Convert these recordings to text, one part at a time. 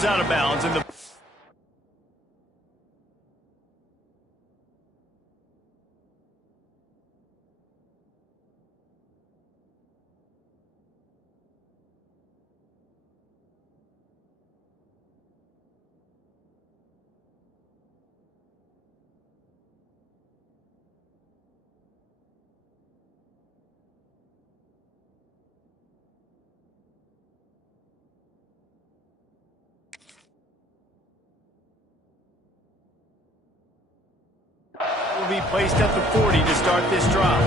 goes out of bounds, and the will be placed at the 40 to start this drive.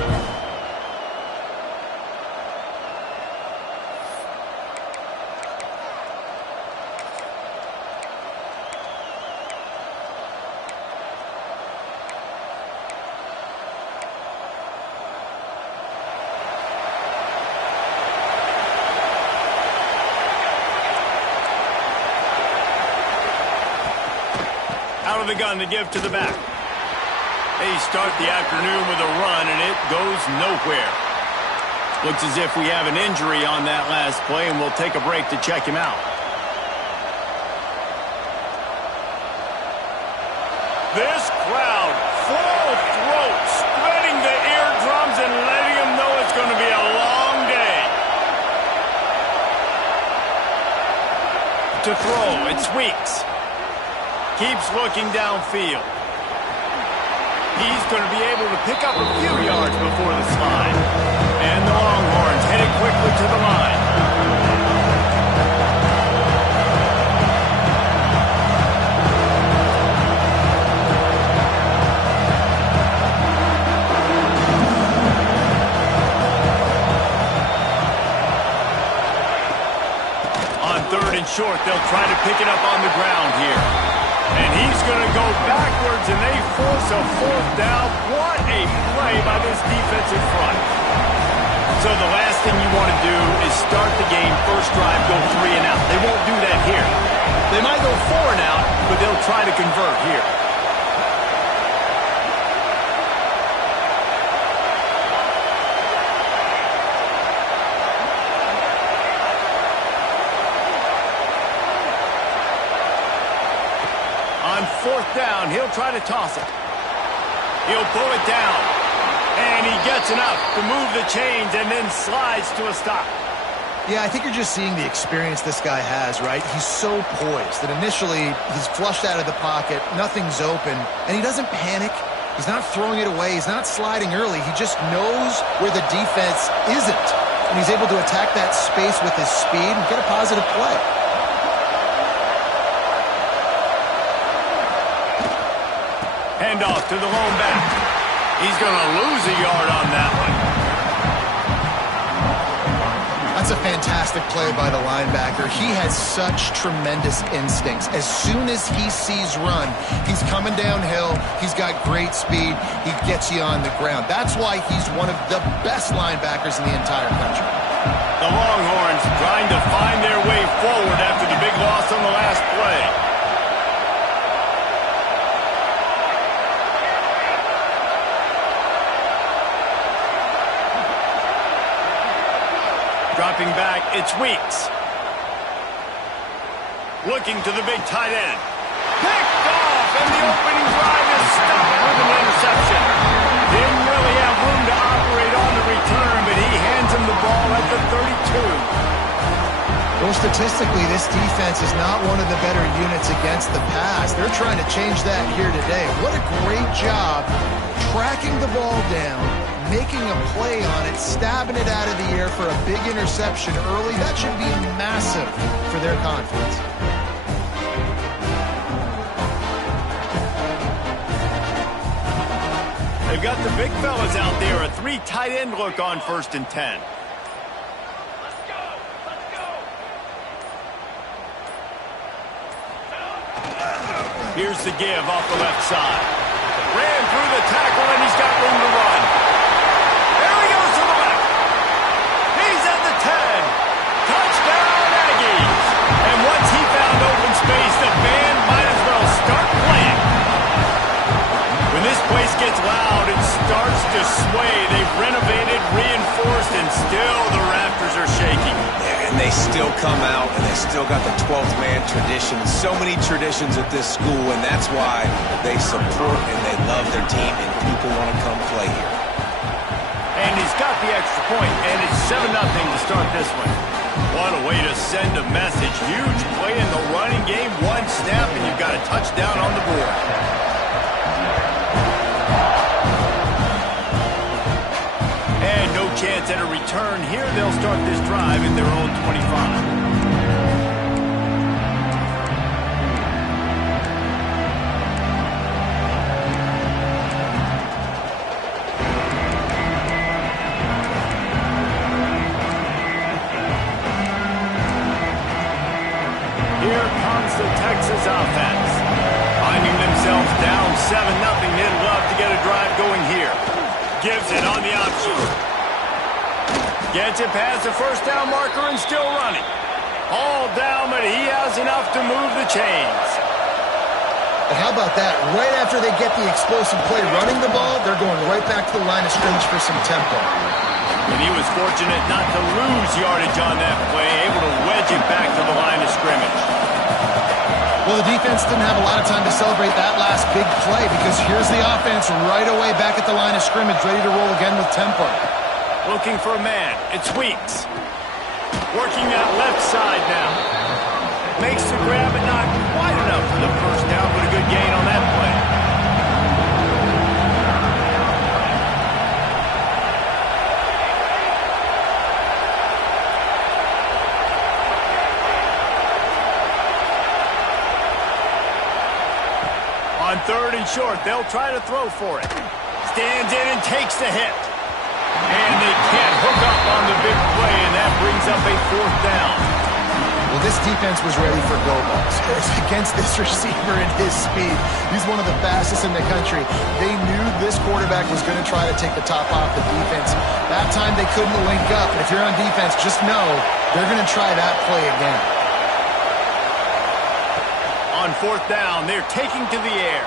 Out of the gun to give to the back. They start the afternoon with a run, and it goes nowhere. Looks as if we have an injury on that last play, and we'll take a break to check him out. This crowd, full throat, spreading the eardrums and letting them know it's going to be a long day. To throw, it's Weeks. Keeps looking downfield. He's going to be able to pick up a few yards before the slide. And the Longhorns headed quickly to the line. On 3rd and short, they'll try to pick it up on the ground here. And he's going to go backwards, and they force a 4th down. What a play by this defensive front. So the last thing you want to do is start the game, first drive, go 3 and out. They won't do that here. They might go 4 and out, but they'll try to convert here. On 4th down, he'll try to toss it. He'll pull it down. And he gets enough to move the chains and then slides to a stop. Yeah, I think you're just seeing the experience this guy has, right? He's so poised that initially he's flushed out of the pocket, nothing's open, and he doesn't panic. He's not throwing it away. He's not sliding early. He just knows where the defense isn't. And he's able to attack that space with his speed and get a positive play. Handoff to the lone back. He's going to lose a yard on that one. That's a fantastic play by the linebacker. He has such tremendous instincts. As soon as he sees run, he's coming downhill. He's got great speed. He gets you on the ground. That's why he's one of the best linebackers in the entire country. The Longhorns trying to find their way forward after the big loss on the last play. Dropping back, it's Weeks. Looking to the big tight end. Picked off, and the opening drive is stopped with an interception. Didn't really have room to operate on the return, but he hands him the ball at the 32. Well, statistically, this defense is not one of the better units against the pass. They're trying to change that here today. What a great job tracking the ball down, making a play on it, stabbing it out of the air for a big interception early. That should be massive for their confidence. They've got the big fellas out there, a 3 tight end look on 1st and 10. Here's the give off the left side. Ran through the tackle, and he's got room to run. There he goes to the left. He's at the 10. Touchdown, Aggies. And once he found open space, the band might as well start playing. When this place gets loud, it starts to sway. They've renovated, reinforced, and still the rafters are shaking. Yeah, and they still come out, and they still got the 12th man tradition. So many traditions at this school, and that's why they support and they love their team, and people want to come play here. And he's got the extra point, and it's 7-0 to start this one. What a way to send a message. Huge play in the running game. One snap, and you've got a touchdown on the board. And no chance at a return here. They'll start this drive in their own 25. Here comes the Texas offense. Finding themselves down 7-0, they'd love to get a drive going here. Gives it on the option. Gets it past the first down marker and still running. All down, but he has enough to move the chains. And how about that? Right after they get the explosive play running the ball, they're going right back to the line of scrimmage for some tempo. And he was fortunate not to lose yardage on that play, able to wedge it back to the line of scrimmage. Well, the defense didn't have a lot of time to celebrate that last big play because here's the offense right away back at the line of scrimmage, ready to roll again with tempo. Looking for a man. It's Weeks. Working that left side now. Makes the grab, but not quite enough for the first down, but a good gain on that play. On 3rd and short, they'll try to throw for it. Stands in and takes the hit. And they can't hook up on the big play, and that brings up a 4th down. Well, this defense was ready for go balls. Against this receiver and his speed, he's one of the fastest in the country. They knew this quarterback was going to try to take the top off the defense. That time they couldn't link up, and if you're on defense, just know they're going to try that play again. On 4th down, they're taking to the air.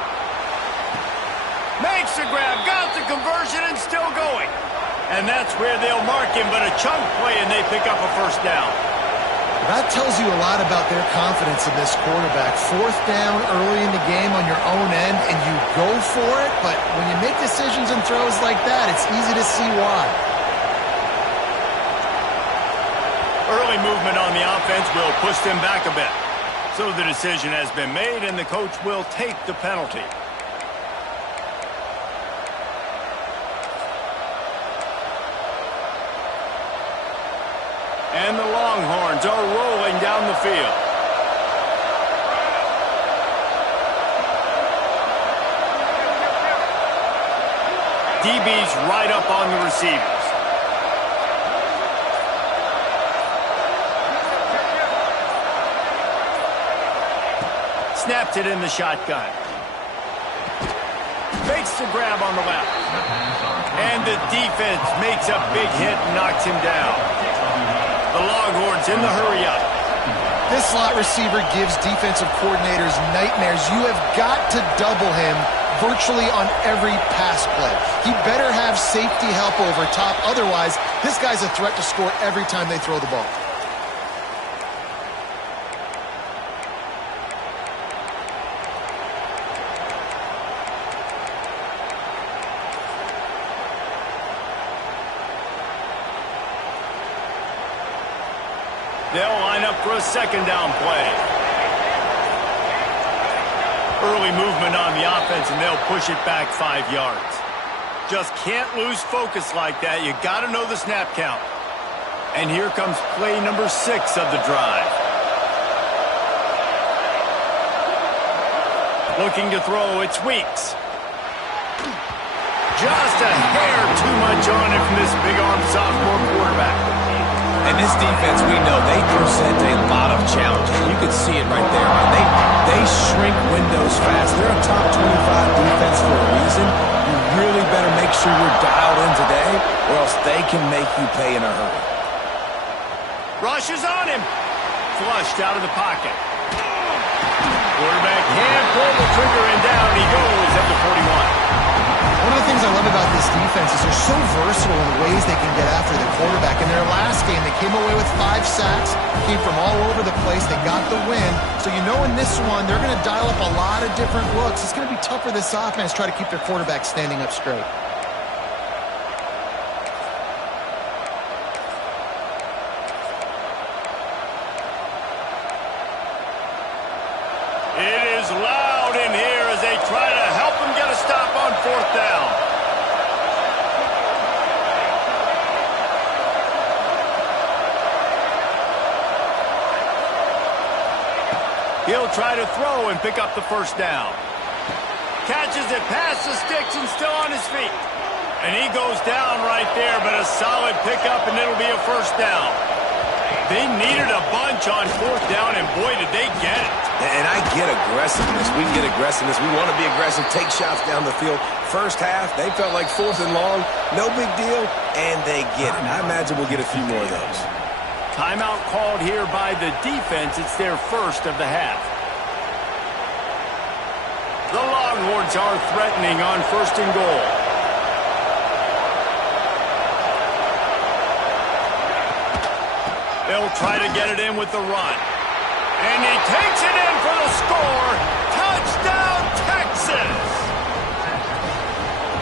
Makes the grab, got the conversion, and still going. And that's where they'll mark him, but a chunk play, and they pick up a 1st down. That tells you a lot about their confidence in this quarterback. 4th down early in the game on your own end, and you go for it, but when you make decisions and throws like that, it's easy to see why. Early movement on the offense will push them back a bit. So the decision has been made, and the coach will take the penalty. And the Longhorns are rolling down the field. DB's right up on the receivers. Snaps it in the shotgun. Makes the grab on the left. And the defense makes a big hit and knocks him down. The Longhorns in the hurry-up. This slot receiver gives defensive coordinators nightmares. You have got to double him virtually on every pass play. He better have safety help over top. Otherwise, this guy's a threat to score every time they throw the ball. They'll line up for a 2nd down play. Early movement on the offense, and they'll push it back 5 yards. Just can't lose focus like that. You got to know the snap count. And here comes play number 6 of the drive. Looking to throw, it's Weeks. Just a hair too much on it from this big-arm sophomore quarterback. And this defense, we know, they present a lot of challenges. You can see it right there. They shrink windows fast. They're a top 25 defense for a reason. You really better make sure you're dialed in today, or else they can make you pay in a hurry. Rush is on him. Flushed out of the pocket. Quarterback can't pull the trigger, and down he goes at the 41. One of the things I love about this defense is they're so versatile in the ways they can get after the quarterback. In their last game, they came away with 5 sacks, came from all over the place. They got the win. So you know in this one, they're going to dial up a lot of different looks. It's going to be tough for this offense to try to keep their quarterback standing up straight. It is loud in here as they try to help him get a stop on 4th down. He'll try to throw and pick up the 1st down. Catches it past the sticks and still on his feet. And he goes down right there, but a solid pickup, and it'll be a 1st down. They needed a bunch on 4th down, and boy, did they get it. And I get aggressiveness. We get aggressiveness. We want to be aggressive, take shots down the field. First half, they felt like 4th and long. No big deal, and they get it. I imagine we'll get a few more of those. Timeout called here by the defense. It's their 1st of the half. The Longhorns are threatening on 1st and goal. They'll try to get it in with the run. And he takes it in for the score. Touchdown, Texas!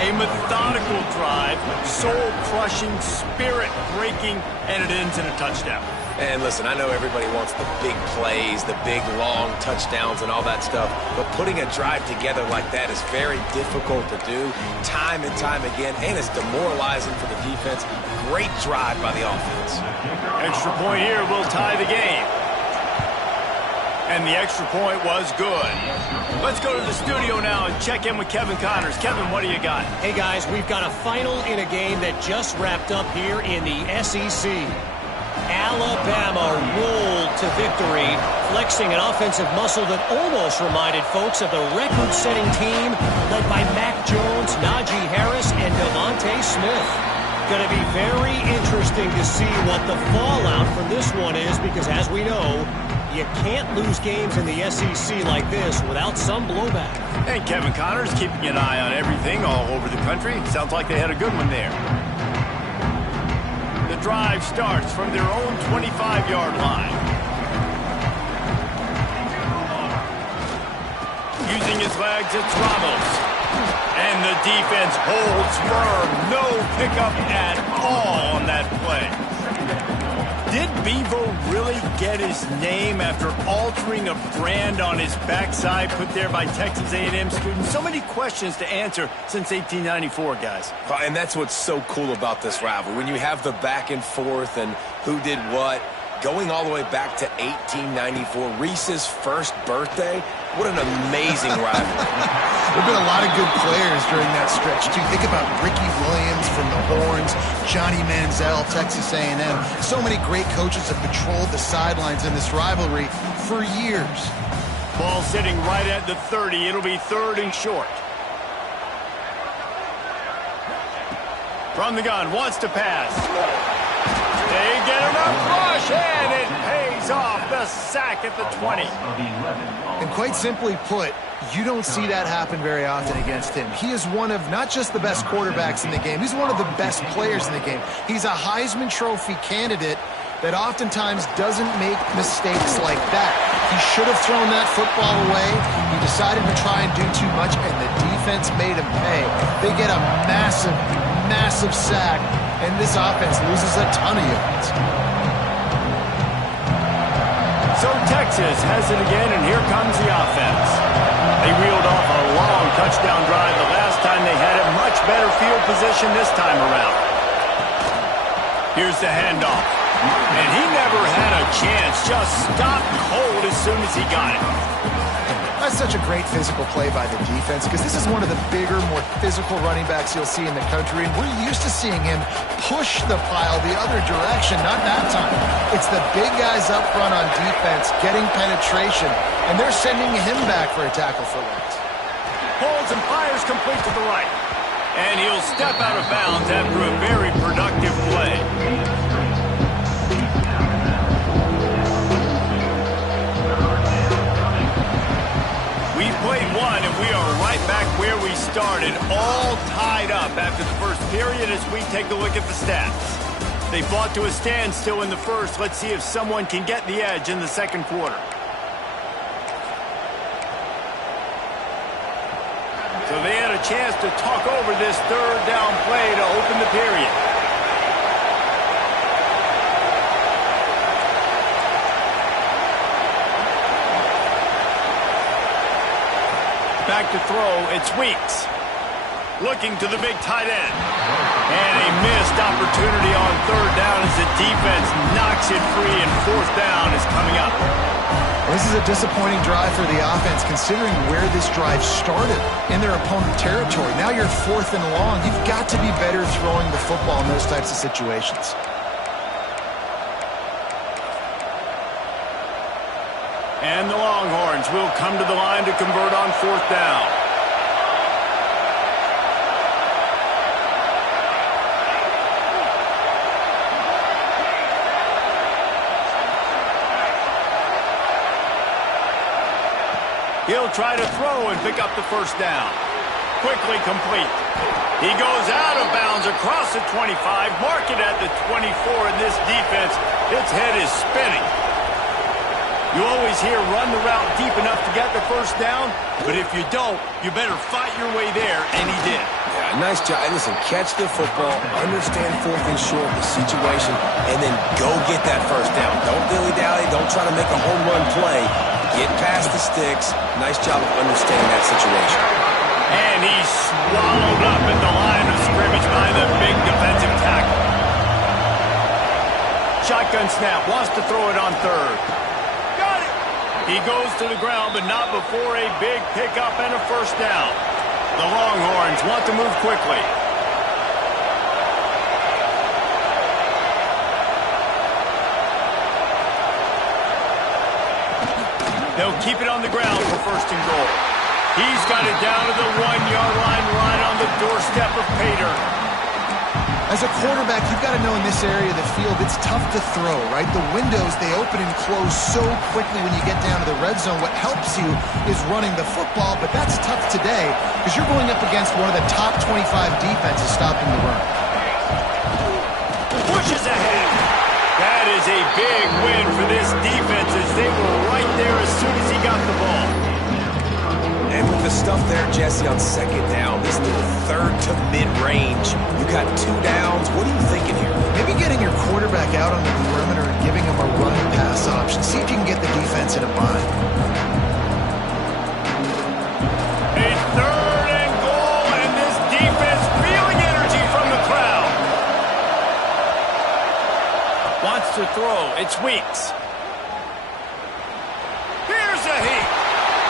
A methodical drive, soul-crushing, spirit-breaking, and it ends in a touchdown. And listen, I know everybody wants the big plays, the big, long touchdowns and all that stuff, but putting a drive together like that is very difficult to do time and time again, and it's demoralizing for the defense. Great drive by the offense. Extra point here will tie the game. And the extra point was good. Let's go to the studio now and check in with Kevin Connors. Kevin, what do you got? Hey, guys, we've got a final in a game that just wrapped up here in the SEC. Alabama rolled to victory, flexing an offensive muscle that almost reminded folks of the record-setting team led by Mac Jones, Najee Harris, and Devontae Smith. Going to be very interesting to see what the fallout from this one is, because as we know, you can't lose games in the SEC like this without some blowback. And Kevin Connors keeping an eye on everything all over the country. Sounds like they had a good one there. The drive starts from their own 25-yard line. Using his legs, it's Ramos. And the defense holds firm. No pickup at all on that play. Did Bevo really get his name after altering a brand on his backside put there by Texas A&M students? So many questions to answer since 1894, guys. And that's what's so cool about this rivalry. When you have the back and forth and who did what, going all the way back to 1894, Reese's first birthday, what an amazing rivalry. There have been a lot of good players during that stretch, too. Think about Ricky Williams from the Horns, Johnny Manziel, Texas A&M. So many great coaches have patrolled the sidelines in this rivalry for years. Ball sitting right at the 30. It'll be 3rd and short. From the gun, wants to pass. They get enough rush, and it pays off. The sack at the 20. And quite simply put, you don't see that happen very often against him. He is one of not just the best quarterbacks in the game, he's one of the best players in the game. He's a Heisman Trophy candidate that oftentimes doesn't make mistakes like that. He should have thrown that football away. He decided to try and do too much, and the defense made him pay. They get a massive, massive sack, and this offense loses a ton of yards. So Texas has it again, and here comes the offense. They reeled off a long touchdown drive the last time they had it. Much better field position this time around. Here's the handoff. And he never had a chance. Just stopped cold as soon as he got it. That's such a great physical play by the defense, because this is one of the bigger, more physical running backs you'll see in the country, and we're used to seeing him push the pile the other direction. Not that time. It's the big guys up front on defense getting penetration, and they're sending him back for a tackle for loss. Holds and fires complete to the right. And he'll step out of bounds after a very productive play. We've played one, and we are right back where where we started, all tied up after the first period as we take a look at the stats. They fought to a standstill in the first. Let's see if someone can get the edge in the second quarter. So they had a chance to talk over this third down play to open the period. Back to throw, it's Weeks. Looking to the big tight end. And a missed opportunity on third down as the defense knocks it free, and fourth down is coming up. This is a disappointing drive for the offense, considering where this drive started in their opponent territory. Now you're 4th and long. You've got to be better throwing the football in those types of situations. And the Longhorns will come to the line to convert on fourth down. He'll try to throw and pick up the first down. Quickly complete. He goes out of bounds across the 25, mark it at the 24, and this defense, its head is spinning. You always hear run the route deep enough to get the first down, but if you don't, you better fight your way there, and he did. Yeah, nice job. Listen, catch the football, understand 4th and short, the situation, and then go get that first down. Don't dilly-dally, don't try to make a home run play. Get past the sticks. Nice job of understanding that situation. And he's swallowed up at the line of scrimmage by the big defensive tackle. Shotgun snap, wants to throw it on third. Got it! He goes to the ground, but not before a big pickup and a first down. The Longhorns want to move quickly. They'll keep it on the ground for first and goal. He's got it down to the 1-yard line, right on the doorstep of Pater. As a quarterback, you've got to know in this area of the field, it's tough to throw, right? The windows, they open and close so quickly when you get down to the red zone. What helps you is running the football, but that's tough today because you're going up against one of the top 25 defenses stopping the run. Pushes ahead. That is a big win for this defense as they were right there as soon as he got the ball. And with the stuff there, Jesse, on second down, this little third to mid-range, you got 2 downs. What are you thinking here? Maybe getting your quarterback out on the perimeter and giving him a run-pass option. See if you can get the defense in a bind. A third and goal, and this defense feeling energy from the crowd. Wants to throw. It's Weeks. Here's a heat.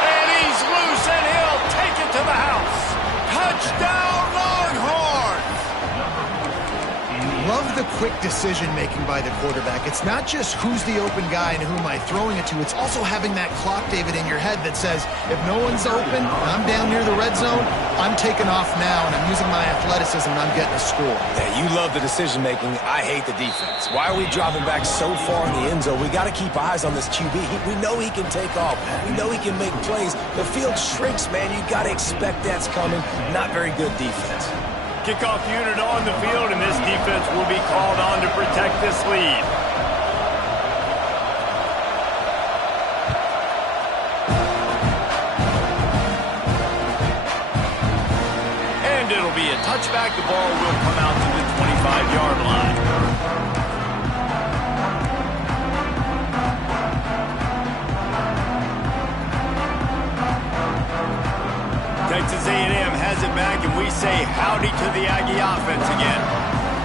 And he's loose, and he'll take it to the house. Touchdown, Longhorns! Love the quick decision-making by the quarterback. It's not just who's the open guy and who am I throwing it to. It's also having that clock, David, in your head that says, if no one's open, I'm down near the red zone, I'm taking off now, and I'm using my athleticism, and I'm getting a score. Yeah, you love the decision-making. I hate the defense. Why are we dropping back so far in the end zone? We got to keep eyes on this QB. We know he can take off. We know he can make plays. The field shrinks, man. You got to expect that's coming. Not very good defense. Kickoff unit on the field, and this defense will be called on to protect this lead. And it'll be a touchback. The ball will come out to the 25-yard line. Texas A&M has it back, and we say howdy to the Aggie offense again.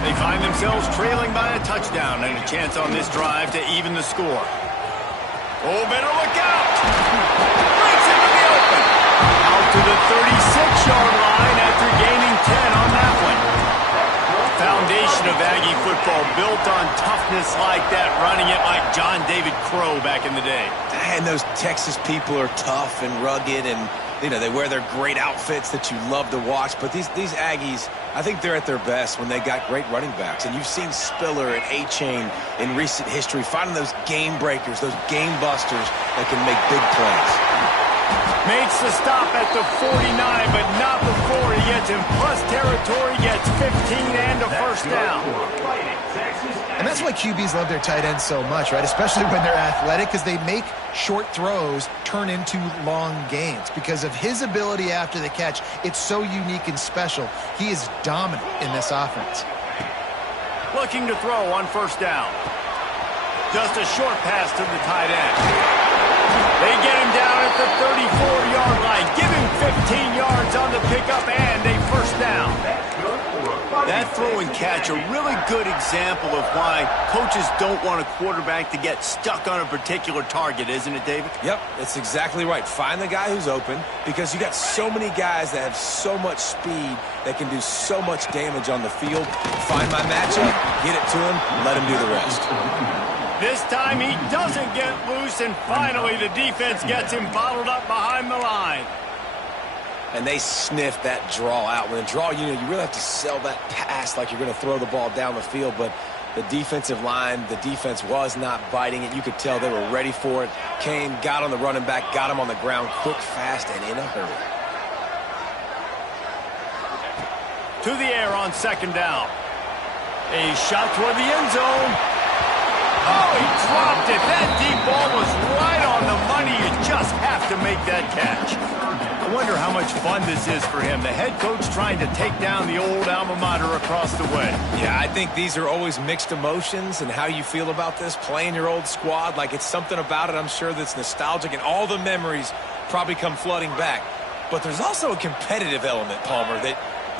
They find themselves trailing by a touchdown and a chance on this drive to even the score. Oh, better look out! Breaks into the open. Out to the 36-yard line after gaining 10 on that one. Foundation of Aggie football built on toughness like that, running it like John David Crow back in the day. And those Texas people are tough and rugged, and you know, they wear their great outfits that you love to watch. But these Aggies, I think they're at their best when they got great running backs. And you've seen Spiller and A-Chain in recent history finding those game breakers, those game busters that can make big plays. Makes the stop at the 49, but not before he gets in plus territory, gets 15 and a first down. And that's why QBs love their tight ends so much, right? Especially when they're athletic, because they make short throws turn into long gains. Because of his ability after the catch, it's so unique and special. He is dominant in this offense. Looking to throw on first down. Just a short pass to the tight end. They get him down at the 34-yard line. Give him 15 yards on the pickup and a first down. That throw and catch, a really good example of why coaches don't want a quarterback to get stuck on a particular target, isn't it, David? Yep, that's exactly right. Find the guy who's open, because you got so many guys that have so much speed that can do so much damage on the field. Find my matchup, get it to him, let him do the rest. This time he doesn't get loose, and finally the defense gets him bottled up behind the line. And they sniff that draw out. When a draw, you really have to sell that pass like you're going to throw the ball down the field. But the defensive line, the defense was not biting it. You could tell they were ready for it. Came, got on the running back, got him on the ground quick, fast, and in a hurry. To the air on second down. A shot toward the end zone. Oh, he dropped it. That deep ball was right on the money. You just have to make that catch. I wonder how much fun this is for him. The head coach trying to take down the old alma mater across the way. Yeah, I think these are always mixed emotions, and how you feel about this, playing your old squad. Like, it's something about it, I'm sure, that's nostalgic, and all the memories probably come flooding back. But there's also a competitive element, Palmer, that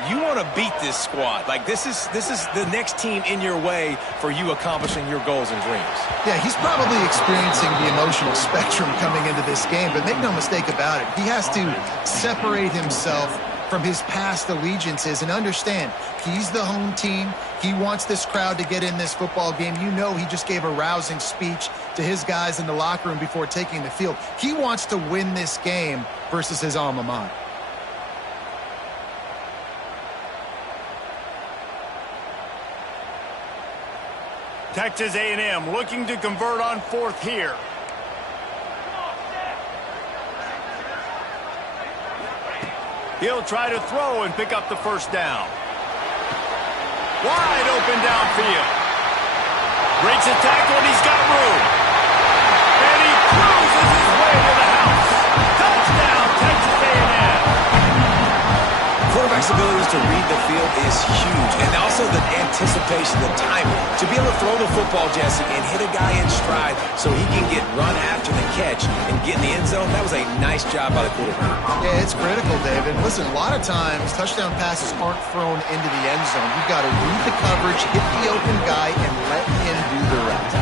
you want to beat this squad. Like, this is the next team in your way for you accomplishing your goals and dreams. Yeah, he's probably experiencing the emotional spectrum coming into this game, but make no mistake about it. He has to separate himself from his past allegiances and understand he's the home team. He wants this crowd to get in this football game. You know, he just gave a rousing speech to his guys in the locker room before taking the field. He wants to win this game versus his alma mater. Texas A&M looking to convert on fourth here. He'll try to throw and pick up the first down. Wide open downfield. Breaks a tackle and he's got room. And he cruises his way to the house. Touchdown, Texas A&M. Quarterback's abilities to read the field is huge, and also the anticipation, the timing. To be able to throw the football, Jesse, and hit a guy in stride so he can get run after the catch and get in the end zone, that was a nice job by the quarterback. Yeah, it's critical, David. Listen, a lot of times touchdown passes aren't thrown into the end zone. You've got to read the coverage, hit the open guy, and let him do the rest.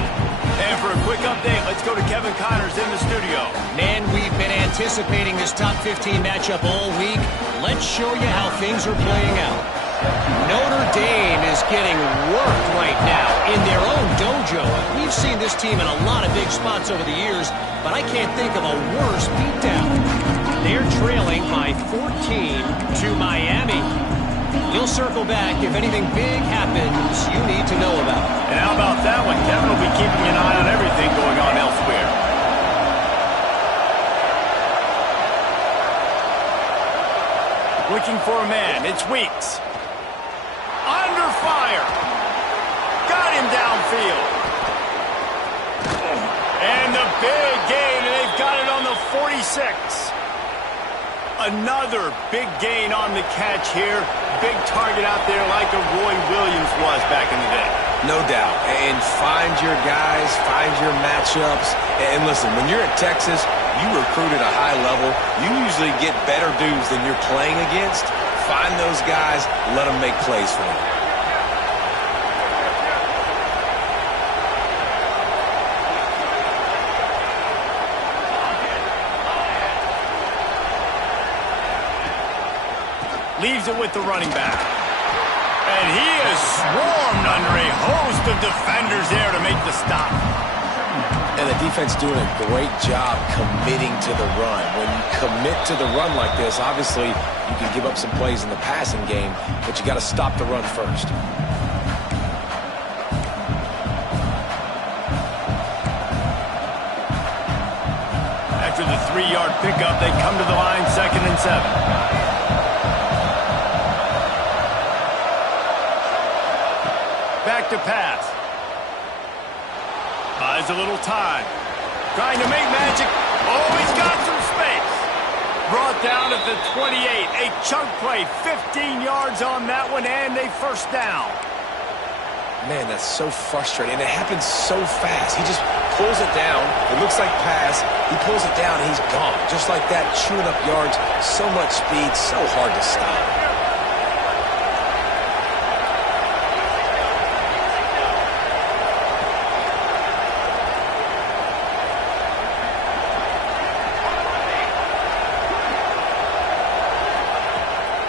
And for a quick update, let's go to Kevin Connors in the studio. Man, we've been anticipating this top 15 matchup all week. Let's show you how things are playing out. Notre Dame is getting worked right now in their own dojo. We've seen this team in a lot of big spots over the years, but I can't think of a worse beatdown. They're trailing by 14 to Miami. We'll circle back if anything big happens you need to know about. And how about that one? Kevin will be keeping an eye on everything going on elsewhere. Looking for a man. It's Weeks. Under fire. Got him downfield. And the big gain, and they've got it on the 46. Another big gain on the catch here. Big target out there like a Roy Williams was back in the day. No doubt. And find your guys, find your matchups. And listen, when you're at Texas, you recruit at a high level. You usually get better dudes than you're playing against. Find those guys, let them make plays for you. Leaves it with the running back. And he is swarmed under a host of defenders there to make the stop. And the defense doing a great job committing to the run. When you commit to the run like this, obviously you can give up some plays in the passing game, but you got to stop the run first. After the 3-yard pickup, they come to the back to pass. Buys a little time. Trying to make magic. Oh, he's got some space. Brought down at the 28. A chunk play. 15 yards on that one, and a first down. Man, that's so frustrating. And it happens so fast. He just pulls it down. It looks like pass. He pulls it down, and he's gone. Just like that, chewing up yards. So much speed, so hard to stop.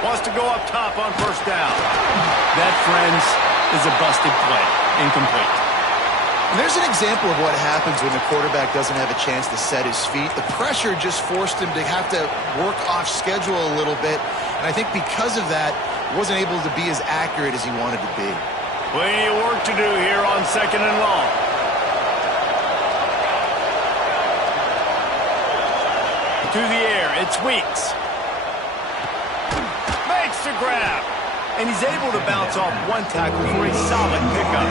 Wants to go up top on first down. That, friends, is a busted play. Incomplete. And there's an example of what happens when the quarterback doesn't have a chance to set his feet. The pressure just forced him to have to work off schedule a little bit. And I think because of that, he wasn't able to be as accurate as he wanted to be. Plenty of work to do here on second and long. To the air, it's Weeks. Makes the grab. And he's able to bounce off one tackle for a solid pickup.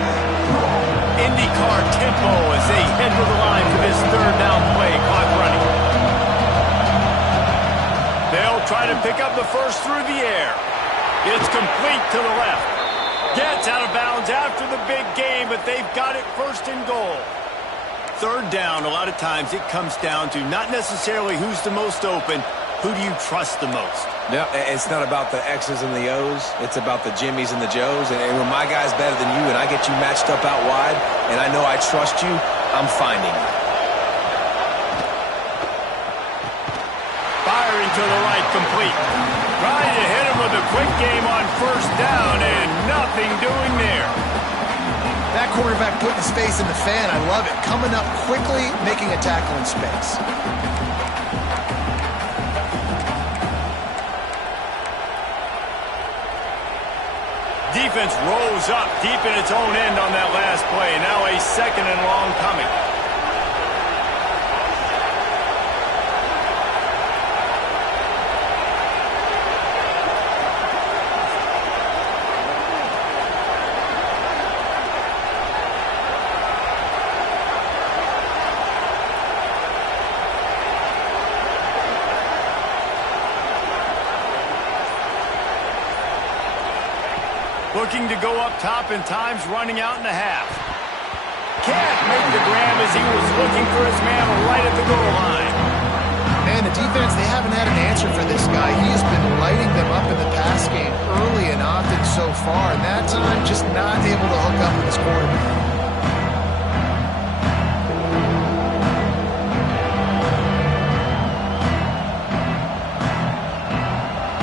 IndyCar tempo as they head to the line for this third down play. Clock running. They'll try to pick up the first through the air. It's complete to the left. Gets out of bounds after the big game, but they've got it first and goal. Third down, a lot of times it comes down to not necessarily who's the most open, who do you trust the most? No, it's not about the X's and the O's. It's about the Jimmies and the Joes. And when my guy's better than you and I get you matched up out wide and I know I trust you, I'm finding you. Firing to the right, complete. Trying to hit him with a quick game on first down and nothing doing there. That quarterback putting his face in the fan, I love it. Coming up quickly, making a tackle in space. Defense rolls up deep in its own end on that last play. Now a second and long coming. Looking to go up top and time's running out in the half. Can't make the grab as he was looking for his man right at the goal line. Man, the defense, they haven't had an answer for this guy. He has been lighting them up in the pass game early and often so far, and that time just not able to hook up with his quarterback.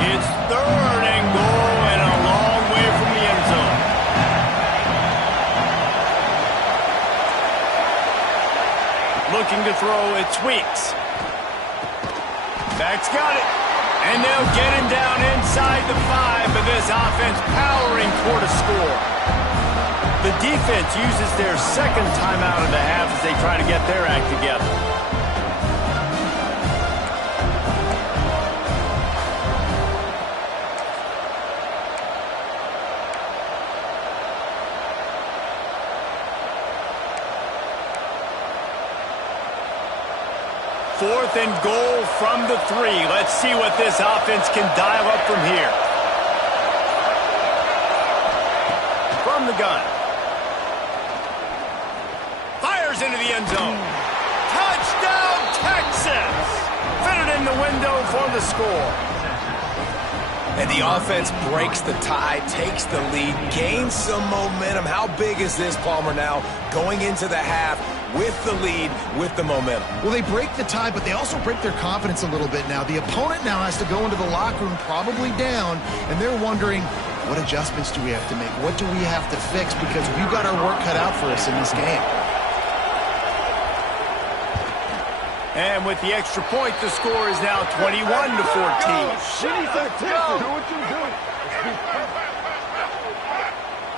It's third and goal and a long way from the end zone. Looking to throw, it's Weeks. Back's got it. And they'll get him down inside the 5, but this offense powering toward a score. The defense uses their second timeout of the half as they try to get their act together. Fourth and goal from the 3. Let's see what this offense can dial up from here. From the gun. Fires into the end zone. Touchdown, Texas! Fitted in the window for the score. And the offense breaks the tie, takes the lead, gains some momentum. How big is this, Palmer, now? Going into the half with the lead, with the momentum. Well, they break the tie, but they also break their confidence a little bit now. The opponent now has to go into the locker room probably down, and they're wondering, what adjustments do we have to make? What do we have to fix? Because we've got our work cut out for us in this game. And with the extra point, the score is now 21-14.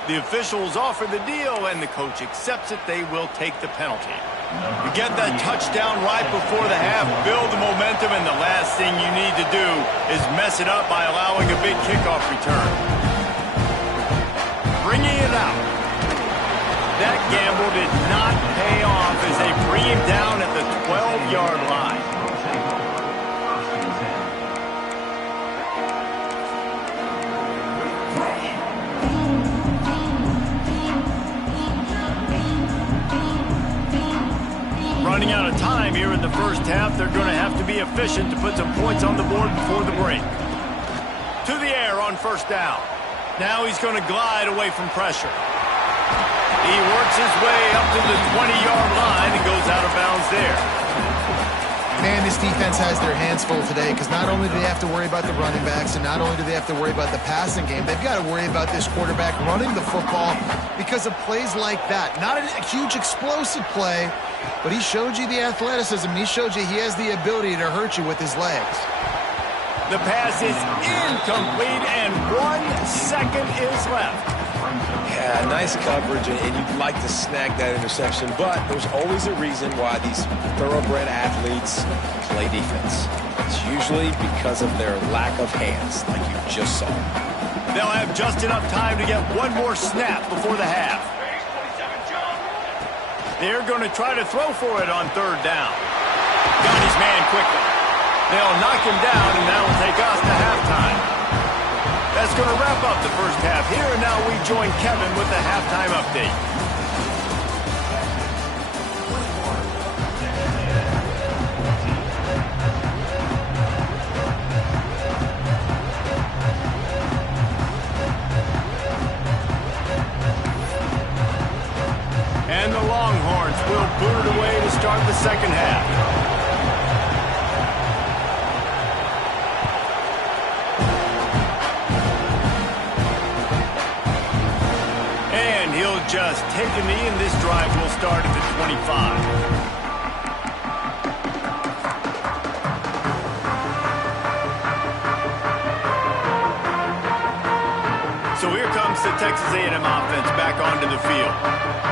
The officials offer the deal, and the coach accepts it. They will take the penalty. You get that touchdown right before the half, build the momentum, and the last thing you need to do is mess it up by allowing a big kickoff return. Bringing it out. That gamble did not pay off as they bring him down at the 12-yard line. Running out of time here in the first half, they're going to have to be efficient to put some points on the board before the break. To the air on first down. Now he's going to glide away from pressure. He works his way up to the 20-yard line and goes out of bounds there. Man, this defense has their hands full today because not only do they have to worry about the running backs and not only do they have to worry about the passing game, they've got to worry about this quarterback running the football because of plays like that. Not a huge explosive play, but he showed you the athleticism. He showed you he has the ability to hurt you with his legs. The pass is incomplete and 1 second is left. Yeah, nice coverage, and you'd like to snag that interception, but there's always a reason why these thoroughbred athletes play defense. It's usually because of their lack of hands, like you just saw. They'll have just enough time to get one more snap before the half. They're going to try to throw for it on third down. Got his man quickly. They'll knock him down, and that will take us to halftime. That's going to wrap up the first half here, and now we join Kevin with the halftime update. And the Longhorns will boot it away to start the second half. Just take a knee, and this drive will start at the 25. So here comes the Texas A&M offense back onto the field.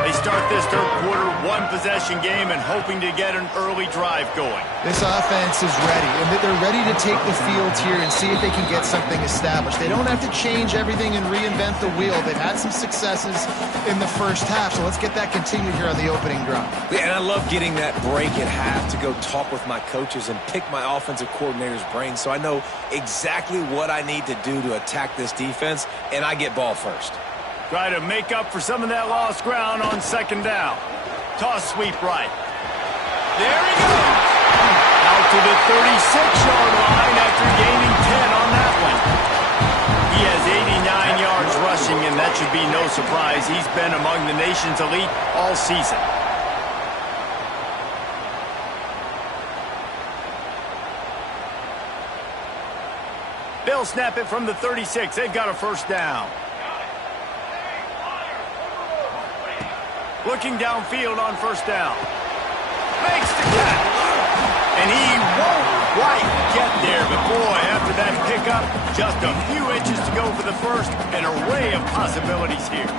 They start this third quarter one-possession game and hoping to get an early drive going. This offense is ready, and they're ready to take the field here and see if they can get something established. They don't have to change everything and reinvent the wheel. They've had some successes in the first half, so let's get that continued here on the opening drive. Yeah, and I love getting that break at half to go talk with my coaches and pick my offensive coordinator's brain so I know exactly what I need to do to attack this defense, and I get ball first. Try to make up for some of that lost ground on second down. Toss sweep right. There he goes. Out to the 36-yard line after gaining 10 on that one. He has 89 yards rushing, and that should be no surprise. He's been among the nation's elite all season. They'll snap it from the 36. They've got a first down. Looking downfield on first down. Makes the catch. And he won't quite get there. But boy, after that pickup, just a few inches to go for the first. An array of possibilities here.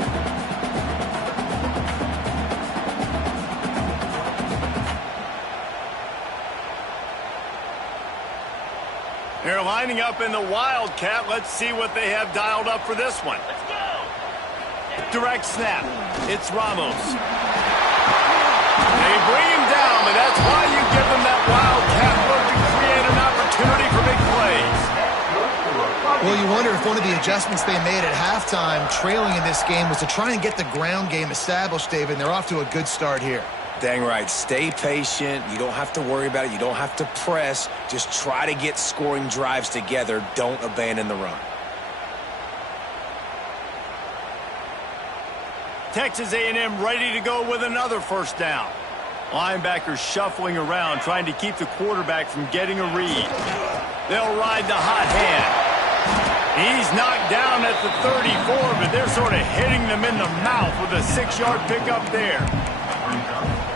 They're lining up in the Wildcat. Let's see what they have dialed up for this one. Direct snap. It's Ramos. They bring him down, but that's why you give them that Wildcat look to create an opportunity for big plays. Well, you wonder if one of the adjustments they made at halftime, trailing in this game, was to try and get the ground game established, David, and they're off to a good start here. Dang right. Stay patient. You don't have to worry about it. You don't have to press. Just try to get scoring drives together. Don't abandon the run. Texas A&M ready to go with another first down. Linebackers shuffling around, trying to keep the quarterback from getting a read. They'll ride the hot hand. He's knocked down at the 34, but they're sort of hitting them in the mouth with a 6-yard pickup there.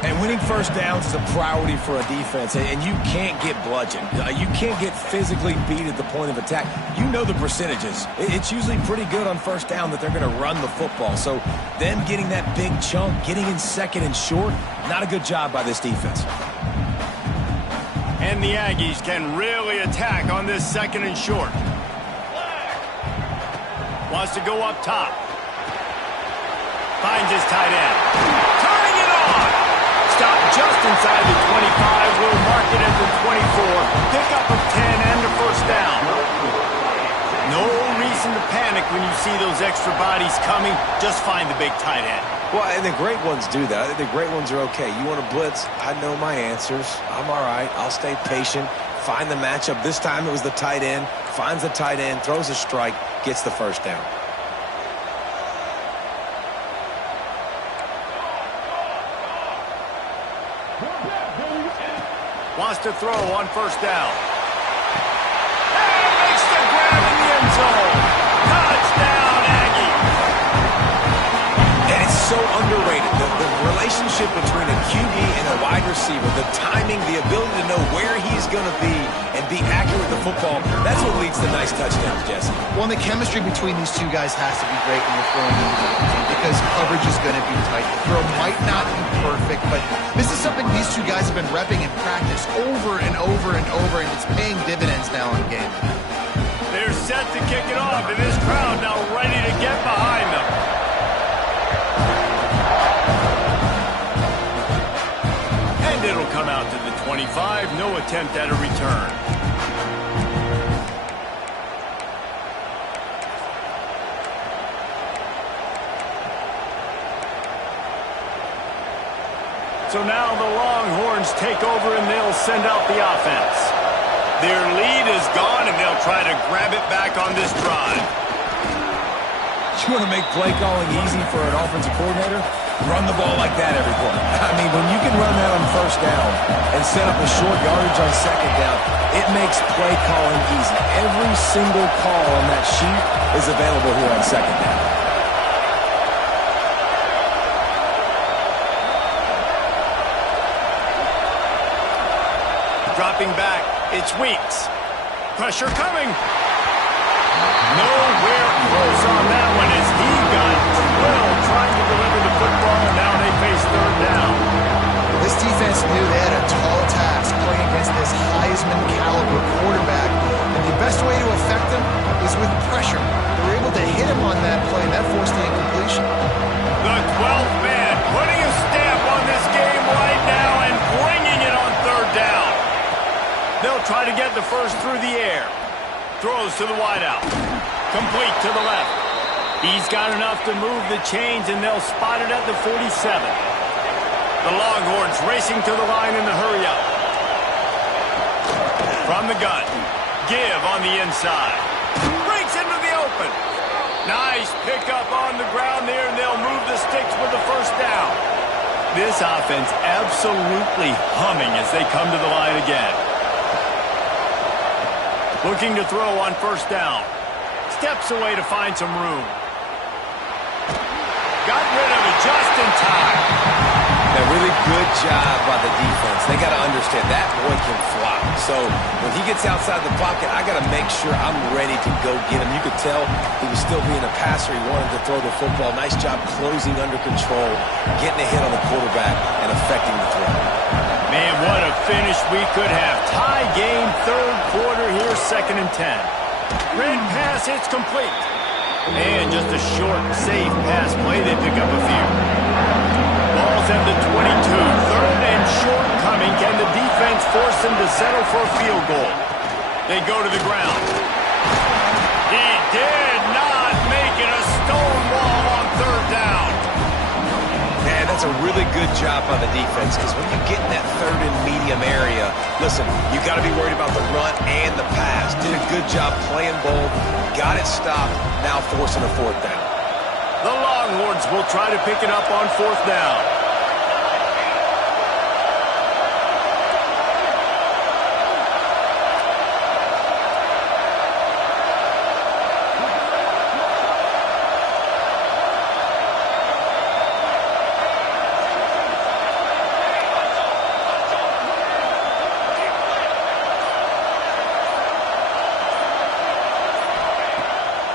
And winning first downs is a priority for a defense, and you can't get bludgeoned. You can't get physically beat at the point of attack. You know the percentages. It's usually pretty good on first down that they're going to run the football. So them getting that big chunk, getting in second and short, not a good job by this defense. And the Aggies can really attack on this second and short. Wants to go up top. Finds his tight end. Turning it on. Stop just inside the 25. We'll mark it at the 24. Pickup of 10 and a first down. No reason to panic when you see those extra bodies coming. Just find the big tight end. Well, and the great ones do that. I think the great ones are okay. You want to blitz? I know my answers. I'm all right. I'll stay patient. Find the matchup. This time it was the tight end. Finds the tight end, throws a strike, gets the first down. Wants to throw on first down. And makes the grab in the end zone. Touchdown, Aggie. And it's so underrated. The relationship between a QB and a wide receiver, the timing, the ability to know where he's going to be and be accurate with the football, that's what leads to nice touchdowns, Jesse. Well, and the chemistry between these two guys has to be great when you're throwing into the game because coverage is going to be tight. The throw might not be perfect, but this is something these two guys have been repping in practice over and over and over, and it's paying dividends now in game. They're set to kick it off, and this crowd now ready to get behind them. And it'll come out to the 25. No attempt at a return. So now the Longhorns take over and they'll send out the offense. Their lead is gone and they'll try to grab it back on this drive. You want to make play calling easy for an offensive coordinator? Run the ball like that every play. I mean, when you can run that on first down and set up a short yardage on second down, it makes play calling easy. Every single call on that sheet is available here on second down. Dropping back, it's Weeks. Pressure coming. Nowhere close on that one as he got drilled trying to deliver the football, and now they face third down. This defense knew they had a tall task playing against this Heisman caliber quarterback, and the best way to affect him is with pressure. They were able to hit him on that play, and that forced the incompletion. The 12th man putting a stamp on this game right now and bringing it on third down. They'll try to get the first through the air. Throws to the wideout. Complete to the left. He's got enough to move the chains, and they'll spot it at the 47. The Longhorns racing to the line in the hurry-up. From the gun. Give on the inside. Breaks into the open. Nice pickup on the ground there, and they'll move the sticks with the first down. This offense absolutely humming as they come to the line again. Looking to throw on first down. Steps away to find some room. Got rid of it just in time. A really good job by the defense. They got to understand that boy can fly. So when he gets outside the pocket, I got to make sure I'm ready to go get him. You could tell he was still being a passer. He wanted to throw the football. Nice job closing under control, getting a hit on the quarterback, and affecting the throw. Man, what a finish we could have. Tie game, third quarter here, 2nd and 10. Red pass, it's complete. And just a short, safe pass play. They pick up a few. Ball's at the 22. 3rd and short coming. Can the defense force them to settle for a field goal? They go to the ground. He did not make it. A stone wall on third down. Man, that's a really good job by the defense because when you get in that third and medium area, listen, you got to be worried about the run and the pass. Did a good job playing both, got it stopped, now forcing a fourth down. The Longhorns will try to pick it up on fourth down.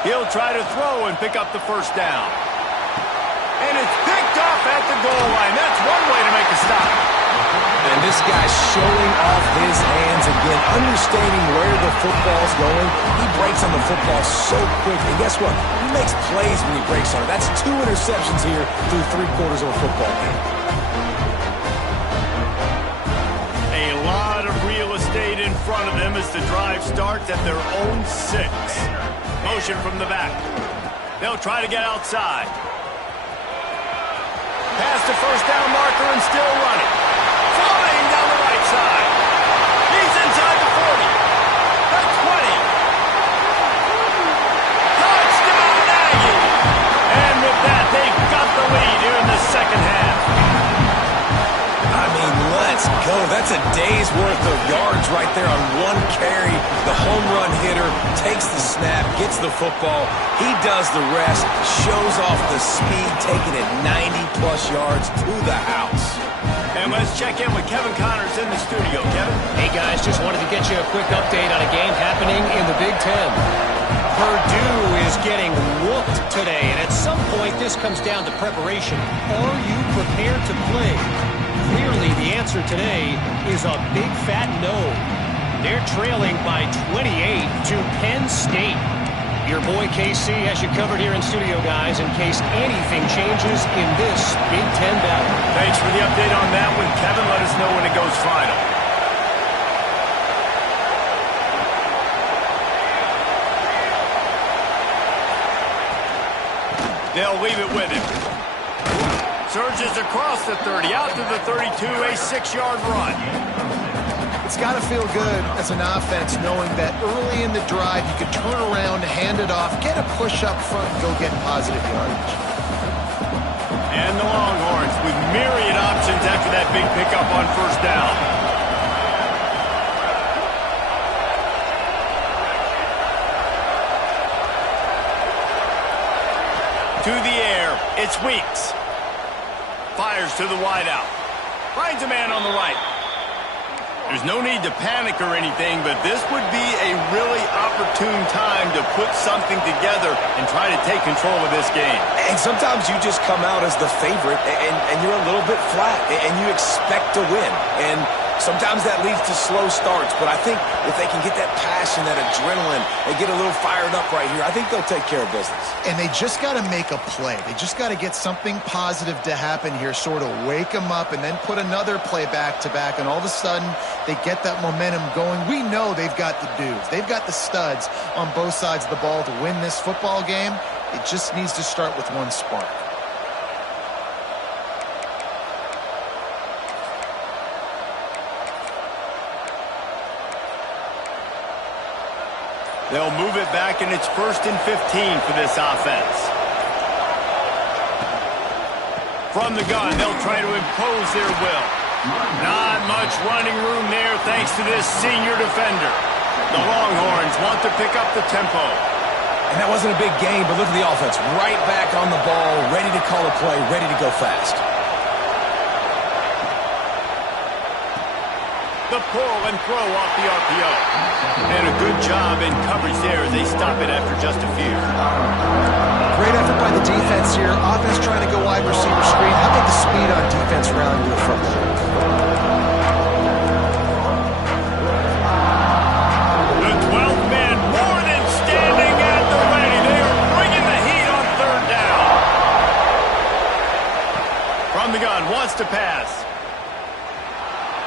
He'll try to throw and pick up the first down. And it's picked off at the goal line. That's one way to make a stop. And this guy's showing off his hands again, understanding where the football's going. He breaks on the football so quick. And guess what? He makes plays when he breaks on it. That's 2 interceptions here through 3/4 of a football game. A lot of real estate in front of them as the drive starts at their own 6. Motion from the back. They'll try to get outside. Pass the first down marker and still running. Flying down the right side. He's inside the 40. The 20. Touchdown, Aggie! And with that, they've got the lead here in the second half. I mean, let's go. That's a day's worth of yards right there on one carry. The home run hitter takes the snap, gets the football. He does the rest, shows off the speed, taking it 90-plus yards to the house. And let's check in with Kevin Connors in the studio. Kevin? Hey, guys, just wanted to get you a quick update on a game happening in the Big Ten. Purdue is getting whooped today, and at some point this comes down to preparation. Are you prepared to play? Clearly, the answer today is a big fat no. They're trailing by 28 to Penn State. Your boy KC has you covered here in studio, guys, in case anything changes in this Big Ten battle. Thanks for the update on that one, Kevin. Let us know when it goes final. They'll leave it with him. Surges across the 30, out to the 32, a 6-yard run. It's got to feel good as an offense knowing that early in the drive you can turn around, hand it off, get a push up front, and go get positive yardage. And the Longhorns with myriad options after that big pickup on first down. To the air, it's Weeks. Fires to the wideout. Finds a man on the right. There's no need to panic or anything, but this would be a really opportune time to put something together and try to take control of this game. And sometimes you just come out as the favorite, and you're a little bit flat, and you expect to win. And sometimes that leads to slow starts, but I think if they can get that passion, that adrenaline, they get a little fired up right here, I think they'll take care of business. And they just got to make a play. They just got to get something positive to happen here, sort of wake them up, and then put another play back-to-back, and all of a sudden they get that momentum going. We know they've got the dudes. They've got the studs on both sides of the ball to win this football game. It just needs to start with one spark. They'll move it back, and it's 1st and 15 for this offense. From the gun, they'll try to impose their will. Not much running room there thanks to this senior defender. The Longhorns want to pick up the tempo. And that wasn't a big gain, but look at the offense. Right back on the ball, ready to call a play, ready to go fast. The pull and throw off the RPO. And a good job in coverage there as they stop it after just a few. Great effort by the defense here. Offense trying to go wide receiver screen. How about the speed on defense around to the front? The 12th man more than standing at the ready. They are bringing the heat on 3rd down. From the gun, wants to pass.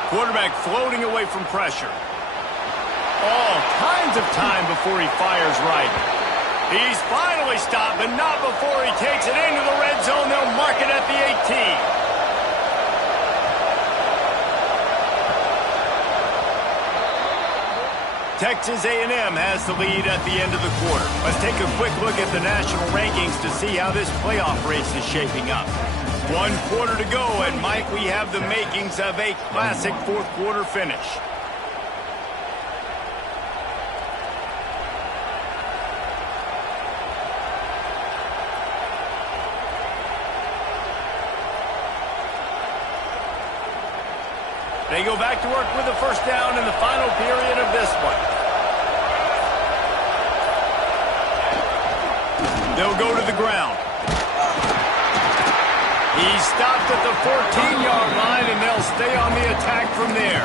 Quarterback floating away from pressure. All kinds of time before he fires right. He's finally stopped, but not before he takes it into the red zone. They'll mark it at the 18. Texas A&M has the lead at the end of the quarter. Let's take a quick look at the national rankings to see how this playoff race is shaping up. 1 quarter to go, and Mike, we have the makings of a classic 4th quarter finish. They go back to work with the first down in the final period of this one. They'll go to the ground. He stopped at the 14-yard line, and they'll stay on the attack from there.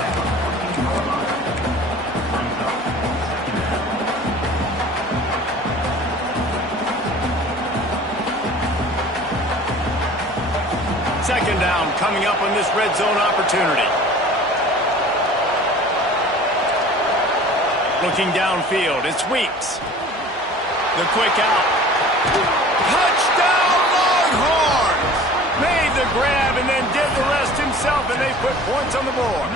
Second down coming up on this red zone opportunity. Looking downfield, it's Weeks. The quick out. Touchdown Longhorns! Made the grab and then did the rest himself, and they put points on the board.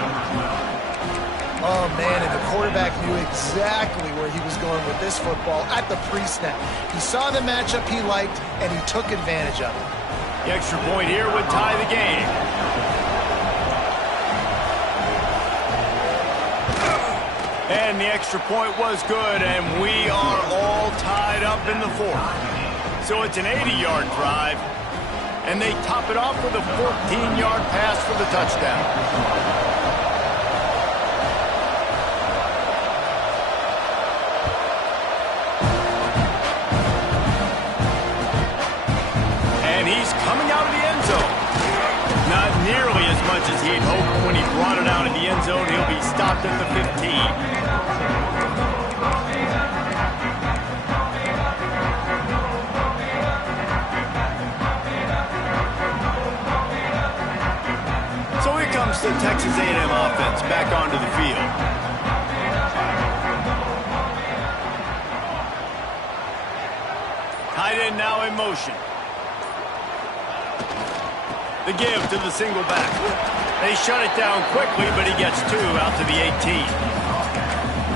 Oh, man, and the quarterback knew exactly where he was going with this football at the pre-snap. He saw the matchup he liked, and he took advantage of it. The extra point here would tie the game. And the extra point was good, and we are all tied up in the fourth. So it's an 80-yard drive, and they top it off with a 14-yard pass for the touchdown. Coming out of the end zone. Not nearly as much as he'd hoped when he brought it out of the end zone. He'll be stopped at the 15. So here comes the Texas A&M offense back onto the field. Tight end now in motion. The give to the single back. They shut it down quickly, but he gets two out to the 18.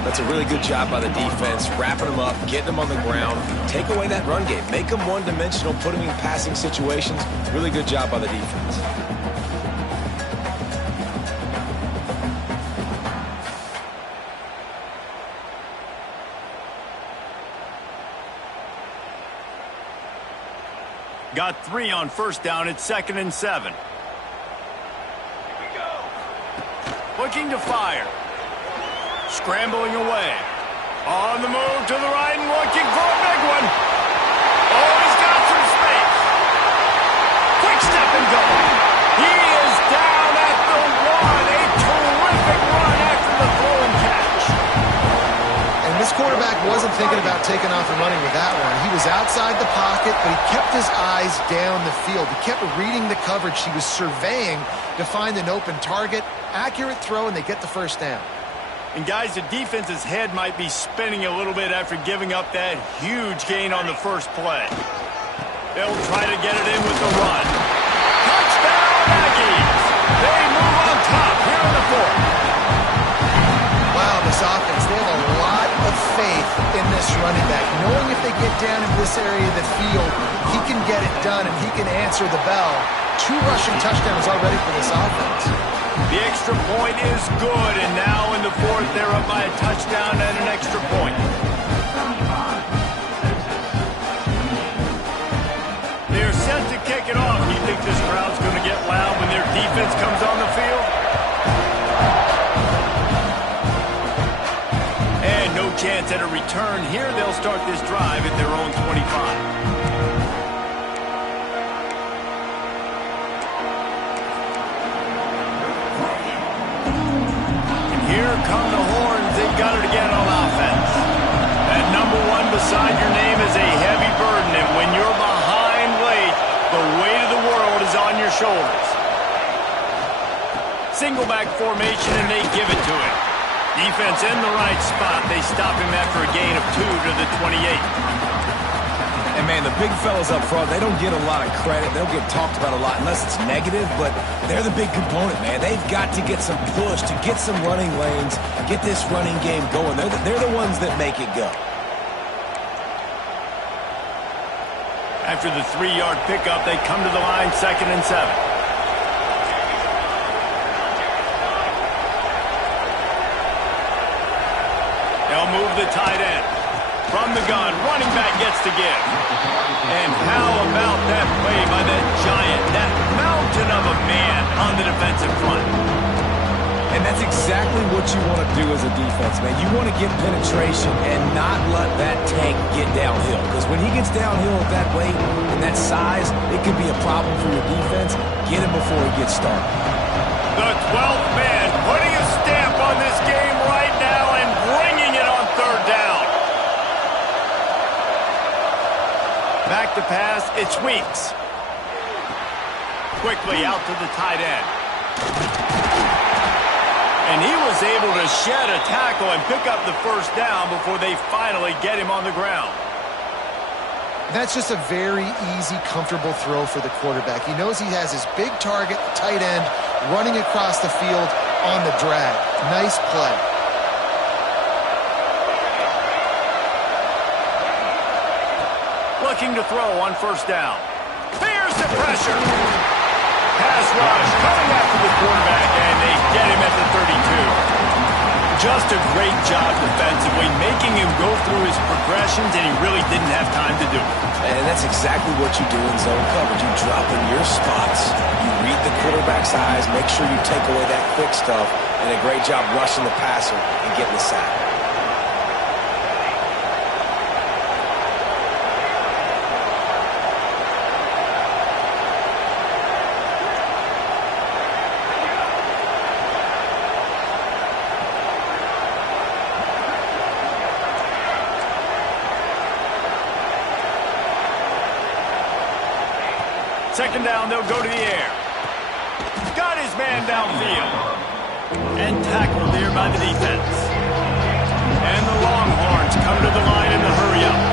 That's a really good job by the defense, wrapping them up, getting them on the ground, take away that run game, make them one-dimensional, put them in passing situations. Really good job by the defense. Got 3 on first down. It's 2nd and 7. Here we go. Looking to fire. Scrambling away. On the move to the right and looking for a big one. Oh, he's got some space. Quick step and go. He is down at the 1. A terrific run after the throw and catch. And this quarterback wasn't thinking about taking off and running with that one. He was outside the pocket, but he kept his eyes down the field. He kept reading the coverage. He was surveying to find an open target. Accurate throw, and they get the first down. And guys, the defense's head might be spinning a little bit after giving up that huge gain on the first play. They'll try to get it in with the run. Touchdown, Aggies! They move on top here in the fourth. Wow, this offense, they have a lot of faith in this running back. Knowing if they get down in this area of the field, he can get it done and he can answer the bell. 2 rushing touchdowns already for this offense. The extra point is good, and now in the fourth, they're up by a touchdown and an extra point. They're set to kick it off. Do you think this crowd's going to get loud when their defense comes on the field? And no chance at a return here. They'll start this drive at their own 25. Here come the horns. They've got it again on offense. That number 1 beside your name is a heavy burden, and when you're behind late, the weight of the world is on your shoulders. Single back formation, and they give it to him. Defense in the right spot. They stop him after a gain of 2 to the 28. And, man, the big fellas up front, they don't get a lot of credit. They don't get talked about a lot unless it's negative, but they're the big component, man. They've got to get some push, to get some running lanes, get this running game going. They're the ones that make it go. After the 3-yard pickup, they come to the line, 2nd and 7. They'll move the tight end. From the gun, running back gets the give. And how about that play by that giant, that mountain of a man on the defensive front? And that's exactly what you want to do as a defense, man. You want to get penetration and not let that tank get downhill. Because when he gets downhill at that weight and that size, it could be a problem for your defense. Get him before he gets started. The 12th man putting a stamp on this game right now and bringing it on third down. Back to pass, it's Weeks. Quickly out to the tight end. And he was able to shed a tackle and pick up the first down before they finally get him on the ground. That's just a very easy, comfortable throw for the quarterback. He knows he has his big target, tight end, running across the field on the drag. Nice play. Looking to throw on first down. Fears the pressure. Pass rush coming after the quarterback, and they get him at the 32. Just a great job defensively, making him go through his progressions, and he really didn't have time to do it. And that's exactly what you do in zone coverage. You drop in your spots. You read the quarterback's eyes, make sure you take away that quick stuff, and a great job rushing the passer and getting the sack. Second down, they'll go to the air. Got his man downfield. And tackled there by the defense. And the Longhorns come to the line in the hurry-up.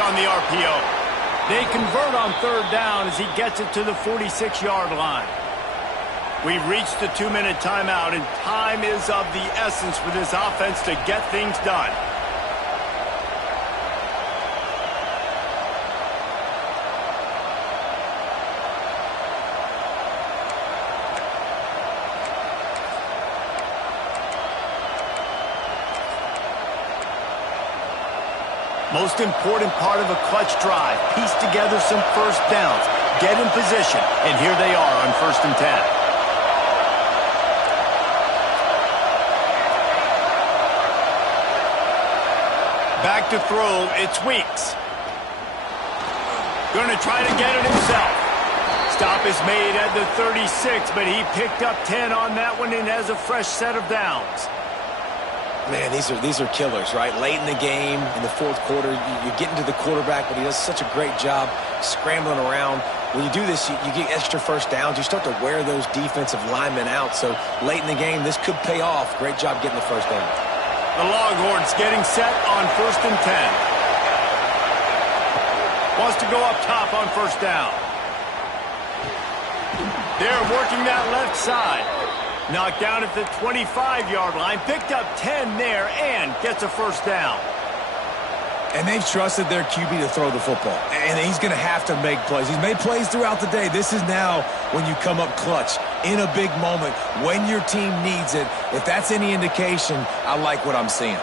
On the RPO. They convert on third down as he gets it to the 46-yard line. We've reached the 2-minute timeout, and time is of the essence for this offense to get things done. Most important part of a clutch drive. Piece together some first downs. Get in position. And here they are on 1st and 10. Back to throw. It's Weeks. Going to try to get it himself. Stop is made at the 36, but he picked up 10 on that one and has a fresh set of downs. Man, these are killers, right? Late in the game, in the fourth quarter, you're getting to the quarterback, but he does such a great job scrambling around. When you do this, you get extra first downs. You start to wear those defensive linemen out. So late in the game, this could pay off. Great job getting the first down. The Longhorns getting set on 1st and 10. Wants to go up top on first down. They're working that left side. Knocked down at the 25-yard line, picked up 10 there, and gets a first down. And they've trusted their QB to throw the football. And he's going to have to make plays. He's made plays throughout the day. This is now when you come up clutch, in a big moment, when your team needs it. If that's any indication, I like what I'm seeing.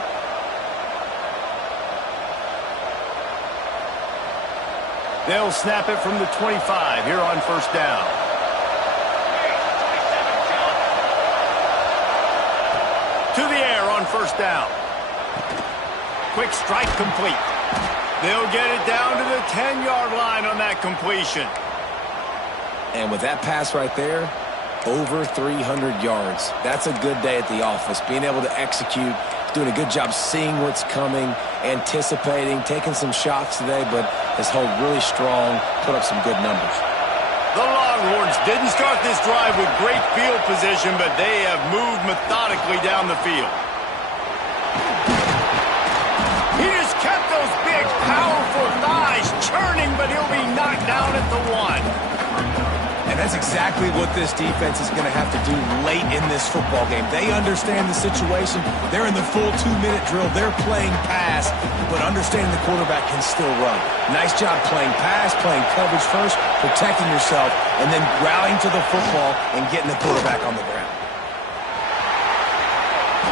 They'll snap it from the 25 here on first down. To the air on first down. Quick strike complete. They'll get it down to the 10-yard line on that completion. And with that pass right there, over 300 yards. That's a good day at the office. Being able to execute, doing a good job seeing what's coming, anticipating, taking some shots today, but has held really strong, put up some good numbers. The Longhorns didn't start this drive with great field position, but they have moved methodically down the field. He just kept those big, powerful thighs churning, but he'll be knocked down at the 1. And And that's exactly what this defense is going to have to do late in this football game. They understand the situation. They're in the full 2-minute drill. They're playing pass, but understanding the quarterback can still run. Nice job playing pass, playing coverage first, protecting yourself, and then rallying to the football and getting the quarterback on the ground.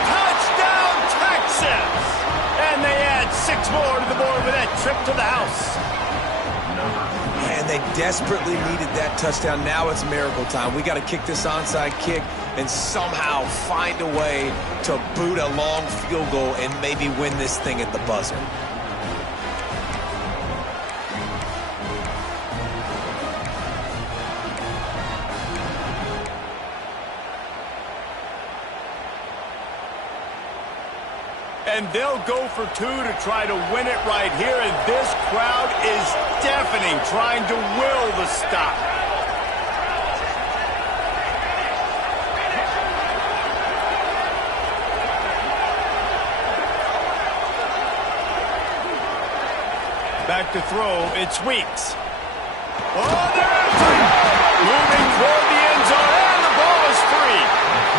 Touchdown, Texas! And they add 6 more to the board with that trip to the house. And they desperately needed that touchdown. Now it's miracle time. We got to kick this onside kick and somehow find a way to boot a long field goal and maybe win this thing at the buzzer. And they'll go for 2 to try to win it right here. And this crowd is deafening, trying to will the stop. Back to throw, it's Weeks. Oh, there's it! Moving toward the end zone, and the ball is free.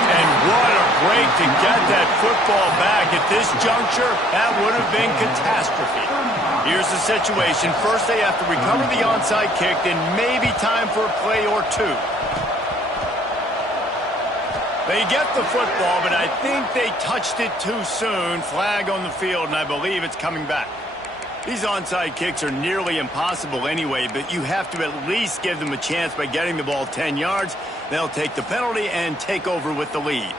And what a break to get that football back. At this juncture, that would have been catastrophe. Here's the situation. First, they have to recover the onside kick, then maybe time for a play or 2. They get the football, but I think they touched it too soon. Flag on the field, and I believe it's coming back. These onside kicks are nearly impossible anyway, but you have to at least give them a chance by getting the ball 10 yards. They'll take the penalty and take over with the lead.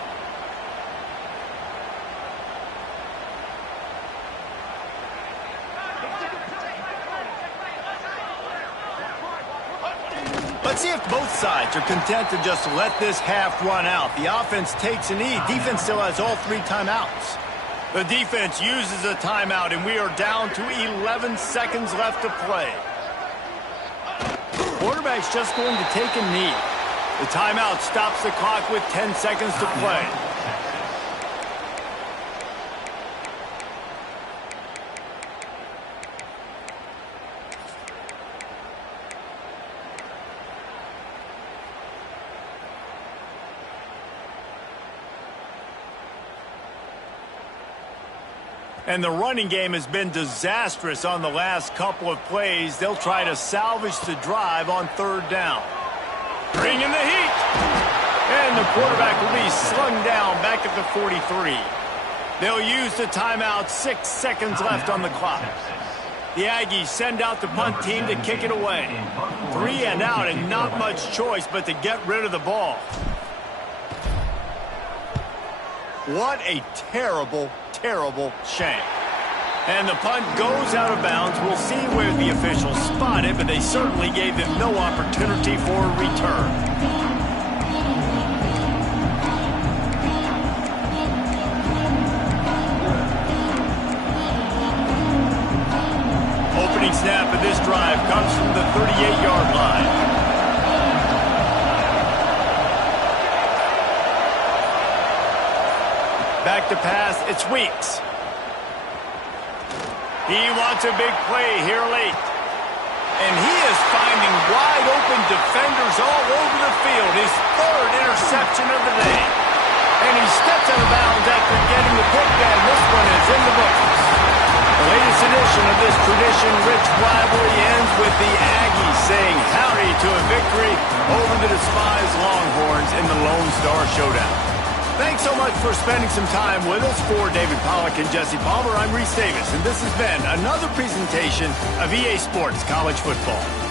Let's see if both sides are content to just let this half run out. The offense takes a knee. Defense still has all 3 timeouts. The defense uses a timeout, and we are down to 11 seconds left to play. Quarterback's just going to take a knee. The timeout stops the clock with 10 seconds to play. And the running game has been disastrous on the last couple of plays. They'll try to salvage the drive on 3rd down. Bringing the heat. And the quarterback will be slung down back at the 43. They'll use the timeout. 6 seconds left on the clock. The Aggies send out the punt team to kick it away. 3 and out, and not much choice but to get rid of the ball. What a terrible shame. And the punt goes out of bounds. We'll see where the officials spot it, but they certainly gave them no opportunity for a return. Opening snap of this drive comes from the 38-yard line. Back to pass, it's Weeks. He wants a big play here late. And he is finding wide open defenders all over the field. His 3rd interception of the day. And he steps out of bounds after getting the pick, and this one is in the books. The latest edition of this tradition-rich rivalry ends with the Aggies saying howdy to a victory over the despised Longhorns in the Lone Star Showdown. Thanks so much for spending some time with us. For David Pollack and Jesse Palmer, I'm Reese Davis, and this has been another presentation of EA Sports College Football.